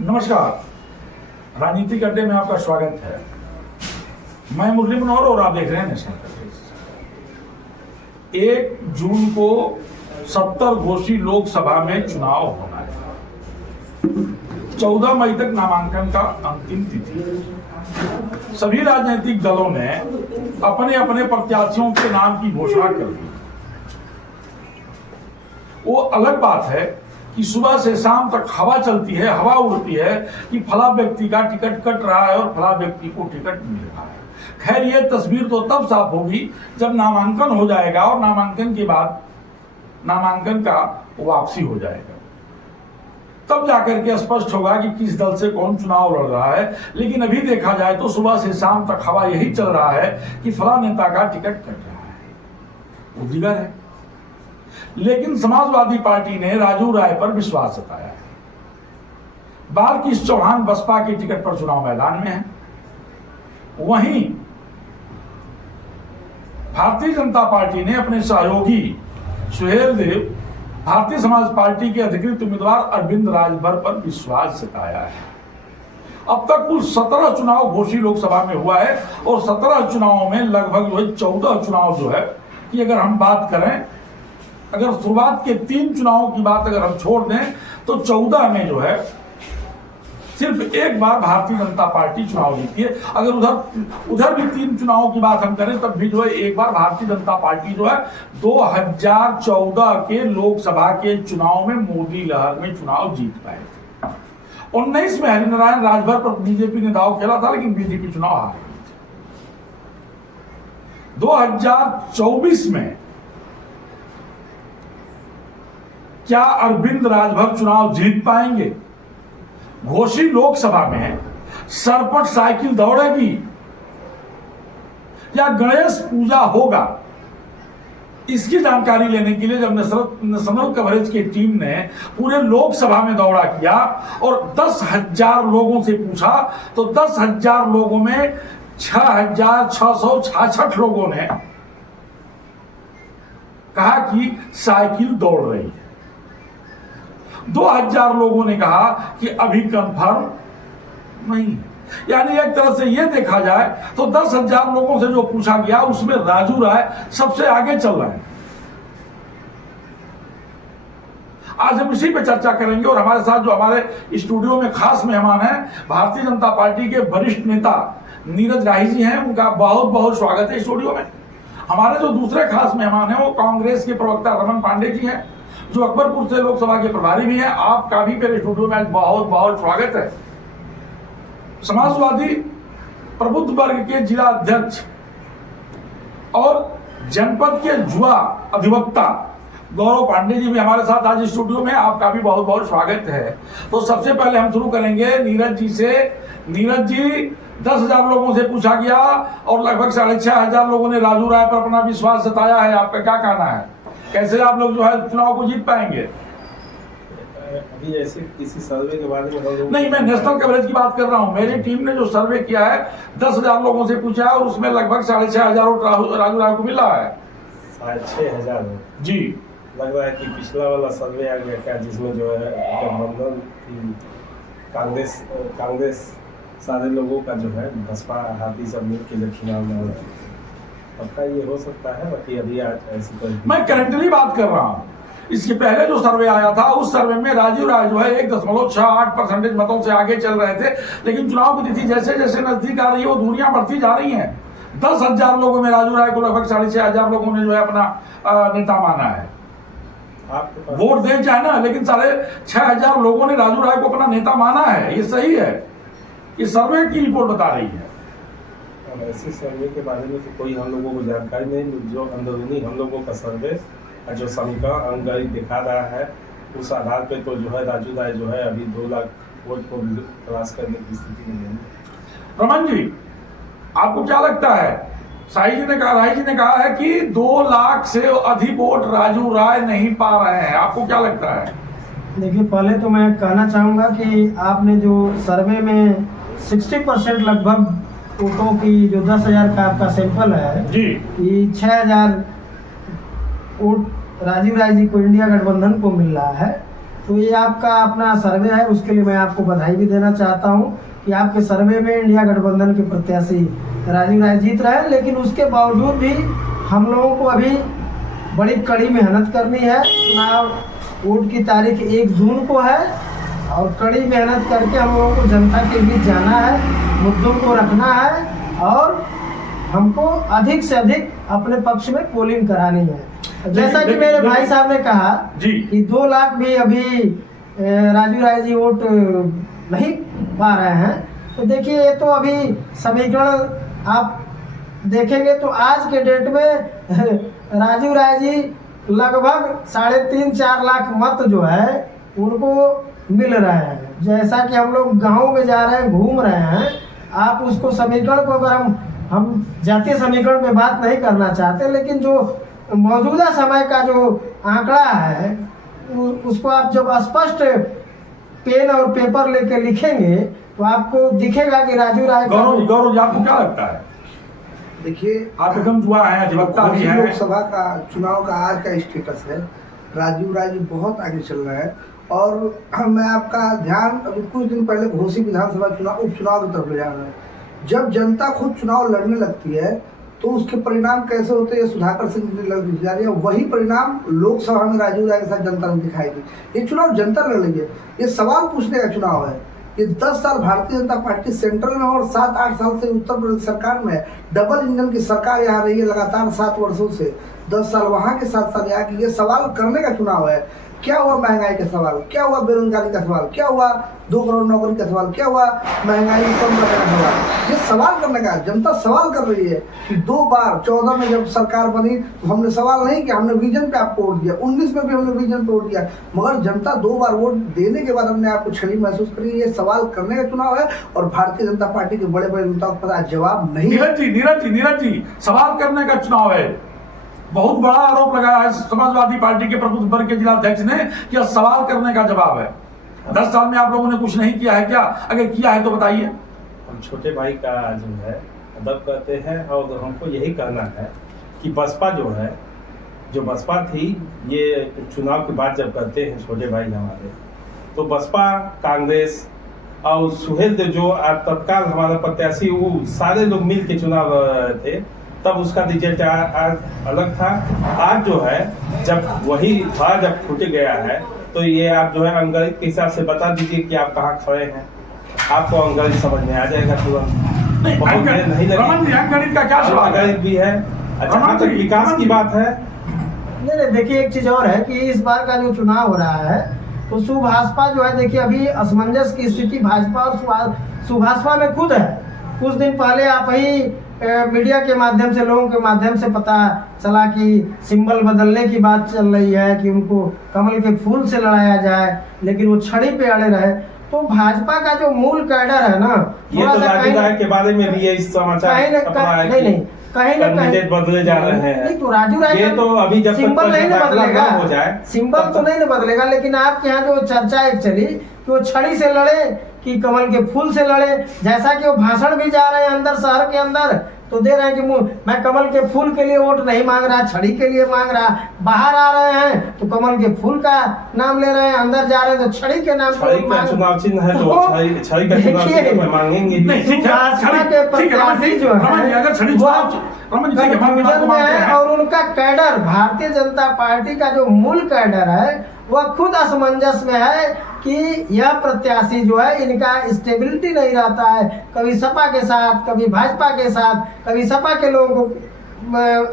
नमस्कार, राजनीतिक अड्डे में आपका स्वागत है। मैं मुरली मनोहर और आप देख रहे हैं नेशनल कवरेज। 1 जून को 70 घोषी लोकसभा में चुनाव होना है। 14 मई तक नामांकन का अंतिम तिथि है। सभी राजनीतिक दलों ने अपने अपने प्रत्याशियों के नाम की घोषणा कर दी। वो अलग बात है कि सुबह से शाम तक हवा चलती है, हवा उड़ती है कि फला व्यक्ति का टिकट कट रहा है और फला व्यक्ति को टिकट मिल रहा है। खैर, ये तस्वीर तो तब साफ होगी जब नामांकन हो जाएगा और नामांकन के बाद नामांकन का वापसी हो जाएगा, तब जाकर के स्पष्ट होगा कि किस दल से कौन चुनाव लड़ रहा है। लेकिन अभी देखा जाए तो सुबह से शाम तक हवा यही चल रहा है कि फला नेता का टिकट कट रहा है, वो जिगर है। लेकिन समाजवादी पार्टी ने राजू राय पर विश्वास जताया है। बालकृष्ण चौहान बसपा के टिकट पर चुनाव मैदान में है। वहीं भारतीय जनता पार्टी ने अपने सहयोगी सुहेल देव, भारतीय समाज पार्टी के अधिकृत उम्मीदवार अरविंद राजभर पर विश्वास जताया है। अब तक कुल 17 चुनाव घोषित लोकसभा में हुआ है और 17 चुनावों में लगभग 14 चुनाव जो है कि अगर हम बात करें, अगर शुरुआत के 3 चुनावों की बात अगर हम छोड़ दें तो 14 में जो है सिर्फ एक बार भारतीय जनता पार्टी चुनाव जीती है। अगर उधर भी 3 चुनावों की बात हम करें तब भी जो है एक बार भारतीय जनता पार्टी जो है 2014 के लोकसभा के चुनाव में मोदी लहर में चुनाव जीत पाए थे। 19 में हरिनारायण राजभर पर बीजेपी ने दांव खेला था, लेकिन बीजेपी चुनाव हार गई थी। 2024 में क्या अरविंद राजभर चुनाव जीत पाएंगे? घोषित लोकसभा में सरपट साइकिल दौड़ेगी या गणेश पूजा होगा? इसकी जानकारी लेने के लिए जब नेशनल कवरेज की टीम ने पूरे लोकसभा में दौरा किया और 10,000 लोगों से पूछा तो 10,000 लोगों में 6,666 लोगों ने कहा कि साइकिल दौड़ रही है। 2,000 लोगों ने कहा कि अभी कंफर्म नहीं। यानी एक तरह से यह देखा जाए तो 10,000 लोगों से जो पूछा गया उसमें राजू राय सबसे आगे चल रहे हैं। आज हम इसी पे चर्चा करेंगे और हमारे साथ जो हमारे स्टूडियो में खास मेहमान हैं, भारतीय जनता पार्टी के वरिष्ठ नेता नीरज राही जी हैं। उनका बहुत बहुत स्वागत है स्टूडियो में। हमारे जो दूसरे खास मेहमान हैं वो कांग्रेस के प्रवक्ता रमन पांडे जी हैं, जो अकबरपुर से लोकसभा के प्रभारी भी हैं। आपका भी मेरे स्टूडियो में बहुत बहुत स्वागत है। समाजवादी प्रबुद्ध वर्ग के जिला अध्यक्ष और जनपद के युवा अधिवक्ता गौरव पांडे जी भी हमारे साथ आज स्टूडियो में। आपका भी बहुत बहुत स्वागत है। तो सबसे पहले हम शुरू करेंगे नीरज जी से। नीरज जी, 10,000 लोगों से पूछा गया और लगभग 6,500 लोगों ने राजू राय पर अपना विश्वास जताया है। आपका क्या कहना है? कैसे आप लोग जो है चुनाव को जीत पाएंगे? अभी ऐसे किसी सर्वे के बारे में नहीं, मैं नेशनल कवरेज की बात कर रहा हूं। मेरी टीम ने जो सर्वे किया है 10,000 लोगों से पूछा है और उसमें लगभग 6,500 वोट राजू राय को मिला है। 6,500 जी। लग रहा है कि पिछला वाला सर्वे आ गया क्या, जिसमें जो है गठबंधन की कांग्रेस सारे लोगों का जो है बसपा हाथी सब मिल के चुनाव में पक्का ये हो सकता है। बाकी अभी आज ऐसी कोई मैं करेंटली बात कर रहा हूं। इसके पहले जो सर्वे आया था उस सर्वे में राजू राय जो है 1.68% मतों से आगे चल रहे थे, लेकिन चुनाव की तिथि जैसे जैसे नजदीक आ रही है वो दूरियां बढ़ती जा रही हैं। 10,000 लोगों में राजू राय को लगभग 6,500 लोगों ने जो है अपना नेता माना है। वोट दे जाए ना, लेकिन 6,500 लोगों ने राजू राय को अपना नेता माना है। ये सही है, ये सर्वे की रिपोर्ट बता रही है। ऐसे सर्वे के बारे में तो कोई हम लोगों को जानकारी नहीं। जो अंदरूनी हम लोगों का सर्वे जो समीकरण अंगाई दिखा रहा है उस आधार पे तो जो है राजू राय जो है अभी 2 लाख वोट को क्रॉस करने की स्थिति में नहीं है। रमन जी, आपको क्या लगता है? राही जी ने कहा है कि 2 लाख से अधिक वोट राजू राय नहीं पा रहे हैं। आपको क्या लगता है? देखिए, पहले तो मैं कहना चाहूँगा कि आपने जो सर्वे में 60% लगभग वोटों की जो 10,000 का आपका सैंपल है जी, ये 6,000 वोट राजीव राय जी को इंडिया गठबंधन को मिल रहा है। तो ये आपका अपना सर्वे है, उसके लिए मैं आपको बधाई भी देना चाहता हूँ कि आपके सर्वे में इंडिया गठबंधन के प्रत्याशी राजू राय जीत रहे हैं। लेकिन उसके बावजूद भी हम लोगों को अभी बड़ी कड़ी मेहनत करनी है। चुनाव वोट की तारीख 1 जून को है और कड़ी मेहनत करके हम लोगों को जनता के बीच जाना है, मुद्दों को रखना है और हमको अधिक से अधिक अपने पक्ष में पोलिंग करानी है। जैसा कि मेरे भाई साहब ने कहा जी कि 2 लाख भी अभी राजू राय जी वोट नहीं पा रहे हैं, तो देखिए ये तो अभी समीकरण आप देखेंगे तो आज के डेट में राजू राय जी लगभग 3.5-4 लाख मत जो है उनको मिल रहे हैं। जैसा कि हम लोग गाँव में जा रहे हैं, घूम रहे हैं, आप उसको समीकरण को अगर हम जातीय समीकरण में बात नहीं करना चाहते, लेकिन जो मौजूदा समय का जो आंकड़ा है उसको आप जब स्पष्ट पेन और पेपर लेके लिखेंगे तो आपको दिखेगा कि राजू राय गौरव जी आपको क्या लगता है? देखिए, आप एकदम जुआ है, अधिवक्ता भी है। लोकसभा का चुनाव का आज का स्टेटस है, राजू राय जी बहुत आगे चल रहा है। और मैं आपका ध्यान अभी कुछ दिन पहले घोसी विधानसभा उपचुनाव की तरफ ले जा रहा है। जब जनता खुद चुनाव लड़ने लगती है तो उसके परिणाम कैसे होते हैं, सुधाकर सिंह जी लड़ जा रही है, वही परिणाम लोकसभा में राजू राय के साथ जनता ने दिखाई दी। ये चुनाव जनता लड़ रही है, ये सवाल पूछने का चुनाव है। ये 10 साल भारतीय जनता पार्टी सेंट्रल में और 7-8 साल से उत्तर प्रदेश सरकार में है। डबल इंजन की सरकार यहाँ रही है लगातार 7 वर्षों से। 10 साल वहाँ के साथ यहाँ की, ये सवाल करने का चुनाव है। क्या हुआ महंगाई का सवाल, क्या हुआ बेरोजगारी का सवाल, क्या हुआ 2 करोड़ नौकरी का सवाल, क्या हुआ महंगाई कम करने का सवाल। ये सवाल करने का जनता सवाल कर रही है कि 2 बार 14 में जब सरकार बनी तो हमने सवाल नहीं किया, हमने विजन पे आपको वोट दिया, 19 में भी हमने विजन पे वोट दिया, मगर जनता 2 बार वोट देने के बाद हमने आपको छली महसूस करी। ये सवाल करने का चुनाव है और भारतीय जनता पार्टी के बड़े बड़े नेताओं के पास जवाब नहीं है। नीरज जी सवाल करने का चुनाव है। बहुत बड़ा आरोप लगाया है समाजवादी पार्टी के प्रबुद्ध वर्ग के जिलाध्यक्ष ने कि यह सवाल करने का जवाब है। 10 साल में आप लोगों ने कुछ नहीं किया है क्या? अगर किया है तो बताइए। हम छोटे भाई का जो है अदब करते हैं और हमको यही कहना है कि बसपा जो है, जो बसपा थी, ये चुनाव की बात जब करते हैं छोटे भाई हमारे, तो बसपा, कांग्रेस और सुहेल जो तत्काल हमारा प्रत्याशी, वो सारे लोग मिल के चुनाव थे, तब उसका रिजल्ट अलग था। आज जो है जब वही था, जब छूट गया है, तो ये आप जो है अंगणित के हिसाब से बता दीजिए कि आप कहाँ खड़े हैं, आपको अंगणित समझ में आ जाएगा तुरंत। नहीं अंगणित का क्या सवाल है? अंगणित भी है। जहाँ तक विकास की बात है, नहीं देखिए एक चीज और है कि इस बार का जो चुनाव हो रहा है तो सुभाषपा जो है, देखिए अभी असमंजस की स्थिति भाजपा और सुभाषपा में खुद है। कुछ दिन पहले आप ही मीडिया के माध्यम से, लोगों के माध्यम से पता चला कि सिंबल बदलने की बात चल रही है कि उनको कमल के फूल से लड़ाया जाए, लेकिन वो छड़ी पे अड़े रहे। तो भाजपा का जो मूल कैडर है ना, ये तो राजू राय के बारे में भी इस समाचार कहीं ना कहीं बदले जा रहे हैं। नहीं तो राजू राय ये तो अभी जब सिंबल नहीं ना बदलेगा, हो जाए सिंबल तो नहीं ना बदलेगा, लेकिन आपके यहाँ जो चर्चा एक चली कि वो छड़ी से लड़े कि कमल के फूल से लड़े। जैसा कि वो भाषण भी जा रहे हैं अंदर, शहर के अंदर तो दे रहे हैं कि मैं कमल के फूल के लिए वोट नहीं मांग रहा, छड़ी के लिए मांग रहा। बाहर आ रहे हैं तो कमल के फूल का नाम ले रहे हैं, अंदर जा रहे हैं तो छड़ी के नाम छड़ी का चुनाव चिन्ह है, तो छड़ी का चुनाव चिन्ह मांगेंगे। और उनका कैडर, भारतीय जनता पार्टी का जो मूल कैडर है, वह खुद असमंजस में है कि यह प्रत्याशी जो है, इनका स्टेबिलिटी नहीं रहता है। कभी सपा के साथ, कभी भाजपा के साथ, कभी सपा के लोगों को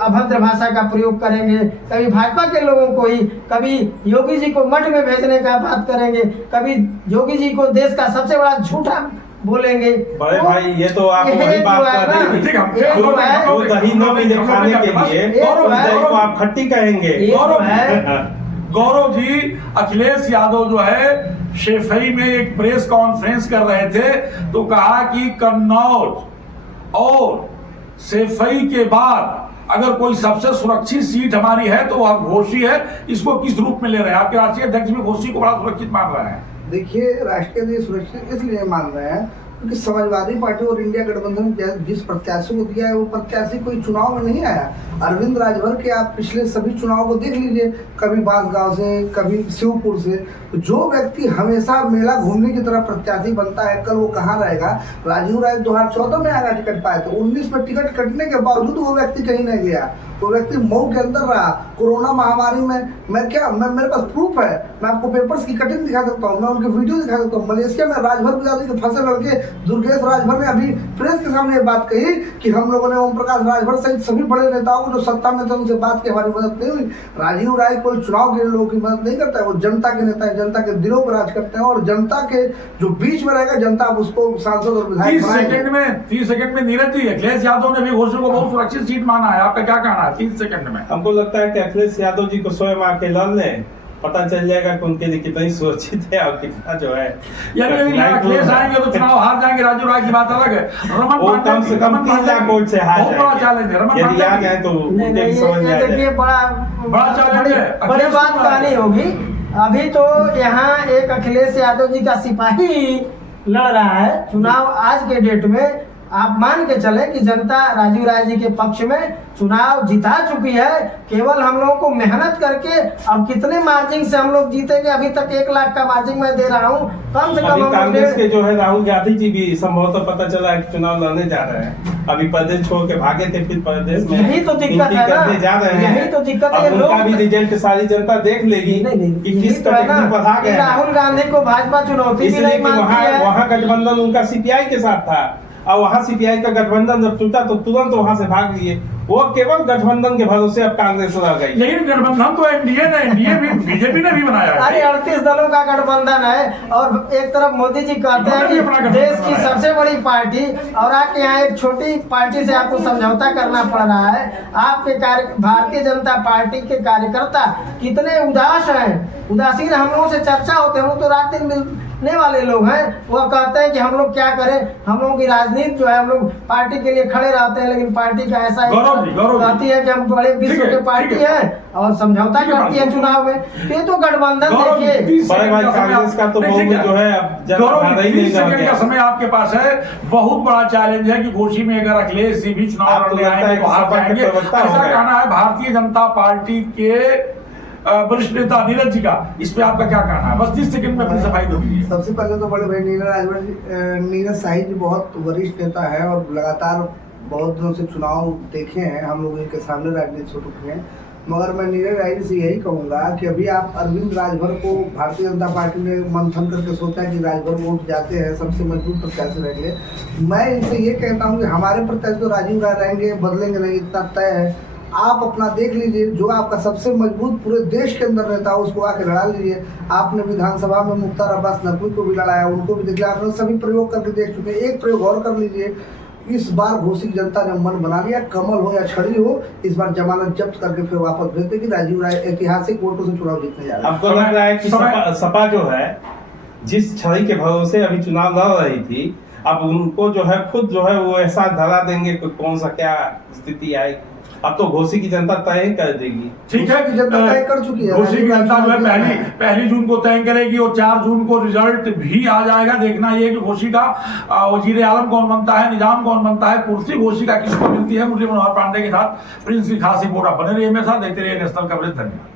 अभद्र भाषा का प्रयोग करेंगे, कभी भाजपा के लोगों को ही, कभी योगी जी को मठ में भेजने का बात करेंगे, कभी योगी जी को देश का सबसे बड़ा झूठा बोलेंगे। बड़े भाई ये तो आप वही बात कर रहे हैं, जो दही न मिले खाने के लिए दही को आप खट्टी कहेंगे। गौरव जी, अखिलेश यादव जो है शेफई में एक प्रेस कॉन्फ्रेंस कर रहे थे तो कहा कि कन्नौज और शेफई के बाद अगर कोई सबसे सुरक्षित सीट हमारी है तो वह घोसी है। इसको किस रूप में ले रहे हैं? आपके राष्ट्रीय अध्यक्ष भी घोसी को बड़ा सुरक्षित मान रहे हैं। देखिए, राष्ट्रीय अध्यक्ष सुरक्षित इसलिए मान रहे हैं क्योंकि समाजवादी पार्टी और इंडिया गठबंधन जिस प्रत्याशी को दिया है वो प्रत्याशी कोई चुनाव में नहीं आया। अरविंद राजभर के आप पिछले सभी चुनाव को देख लीजिए, कभी बांसगांव से, कभी शिवपुर से। जो व्यक्ति हमेशा मेला घूमने की तरह प्रत्याशी बनता है, कल वो कहाँ रहेगा। राजीव राय 2014 में आगा टिकट पाए थे, 19 में टिकट कटने के बावजूद वो व्यक्ति कहीं नहीं गया, वो व्यक्ति मऊ के अंदर रहा। कोरोना महामारी में मेरे पास प्रूफ है, मैं आपको पेपर्स की कटिंग दिखा सकता हूँ, मैं उनके वीडियो दिखा सकता हूँ। मलेशिया में राजभर बिरादरी के फंसे लड़के दुर्गेश राजभर ने अभी प्रेस के सामने ये बात कही कि हम लोगों ने ओम प्रकाश राजभर सहित सभी बड़े नेताओं को जो सत्ता में थे उनसे बात की, हमारी मदद नहीं हुई। राजीव राय कोई चुनाव के लोगों की मदद नहीं करता है, वो जनता के नेता है, जनता के दिलों पर राज करते हैं और जनता के जो बीच में रहेगा, जनता अब उसको सांसद और विधायक 30 सेकंड में नीरज जी, अखिलेश यादव ने भी घोषणा को बहुत सुरक्षित सीट माना है, आपका क्या कहना है 30 सेकंड में? हमको लगता है कि अखिलेश यादव जी को स्वयं आके लड़ लें, पता चल जाएगा कि उनके लिए कितनी सुरक्षित है और कितना जो है। यानी अखिलेश आएंगे तो चुनाव हार जाएंगे, राजू राय की बात अलग है। वो कम से कम 3 लाख वोट से हार बहुत बड़ा चैलेंज है, रमन यदि आ गए तो उनके भी समझ में आ देखिए जाए। बड़ा चैलेंज है। बड़ी बात कहनी होगी। अभी तो यहाँ एक अखिलेश यादव जी का सिपाही लड़ रहा है चुनाव। आज के डेट में आप मान के चले कि जनता राजीव राय जी के पक्ष में चुनाव जिता चुकी है। केवल हम लोगों को मेहनत करके अब कितने मार्जिन से हम लोग जीतेंगे, अभी तक 1 लाख का मार्जिन मैं दे रहा हूँ, कम से कम। कांग्रेस के जो है राहुल गांधी जी भी संभवतः पता चला है कि चुनाव लड़ने जा रहे हैं। अभी प्रदेश छोड़ के भागे थे, फिर प्रदेश में यही तो दिक्कत है ना, जा रहे हैं। यही तो दिक्कत है। उनका भी रिजल्ट सारी जनता देख लेगी कि किस कैटेगरी पर आ गए। राहुल गांधी को भाजपा चुनौती भी नहीं मानती है। वहाँ गठबंधन उनका सीपीआई के साथ था और वहाँ सीपीआई का गठबंधन जब टूटा तो तुरंत वहाँ से भाग लिए। वो केवल गठबंधन के भरोसे अब कांग्रेस रह गई। लेकिन गठबंधन तो एनडीए ने, एनडीए भी बीजेपी ने भी बनाया है। अरे 38 दलों का गठबंधन है और एक तरफ मोदी जी कहते हैं कि देश की सबसे बड़ी पार्टी, और आके यहाँ एक छोटी पार्टी से आपको समझौता करना पड़ रहा है। आपके भारतीय जनता पार्टी के कार्यकर्ता कितने उदास हैं, उदासीन। हम लोगों से चर्चा होते हैं, वो तो रात दिन मिलने वाले लोग हैं। वो कहते हैं कि हम लोग क्या करें, हम लोगों की राजनीति जो है, हम लोग पार्टी के लिए खड़े रहते हैं, लेकिन पार्टी का ऐसा कहती है कि हम बड़े विश्व के पार्टी है और समझौता करती है चुनाव में। ये तो गठबंधन देखिए। कांग्रेस का तो जो है का समय आपके पास है। बहुत बड़ा चैलेंज है कि घोषी में अगर अखिलेश जी भी चुनाव लड़ने आएंगे तो हार जाएंगे, ऐसा कहना है भारतीय जनता पार्टी के वरिष्ठ नेता नीरज जी का। इस पे आपका क्या कहना है? बस 30 सेकंड में अपनी सफाई दो। सबसे पहले तो बड़े भाई नीरज शाही जी बहुत वरिष्ठ नेता है और लगातार बहुत दिनों से चुनाव देखे हैं, हम लोग इनके सामने राजनीति शुरू किए हैं। मगर मैं नीरज राय से यही कहूँगा कि अभी आप अरविंद राजभर को भारतीय जनता पार्टी ने मंथन करके सोचा कि राजभर वोट जाते हैं, सबसे मजबूत प्रत्याशी रहेंगे। मैं इनसे ये कहता हूँ कि हमारे प्रत्याशी तो राजीव राय रहेंगे, बदलेंगे नहीं, इतना तय है। आप अपना देख लीजिए, जो आपका सबसे मजबूत पूरे देश के अंदर रहता है उसको आके लड़ा लीजिए। आपने विधानसभा में मुख्तार अब्बास नकवी को भी लड़ाया, उनको भी देख लिया, आपने सभी प्रयोग करके देख चुके हैं। एक प्रयोग और कर लीजिए, इस बार घोषी जनता ने मन बना लिया, कमल हो या छड़ी हो, इस बार जमानत जब्त करके फिर वापस भेज देगी। राजीव राय ऐतिहासिक वोटों से चुनाव जीतने जा रहे हैं। आपको लग रहा है कि सपा जो है जिस छड़ी के भरोसे अभी चुनाव लड़ रही थी, अब उनको जो है खुद जो है वो एहसास धरा देंगे कौन सा क्या स्थिति आएगी। अब तो घोषी की जनता तय कर देगी। ठीक है, जनता तय कर चुकी है। घोषी की जनता जो है पहली जून को तय करेगी और 4 जून को रिजल्ट भी आ जाएगा। देखना ये कि घोषी का वजीर आलम कौन बनता है, निजाम कौन बनता है, कुर्सी घोषी का किसको मिलती है। मुरली मनोहर पांडे के साथ प्रिंस की खास रिपोर्ट बने रही है मेरे साथ। देखते रहिए नेशनल कवरेज। धन्यवाद।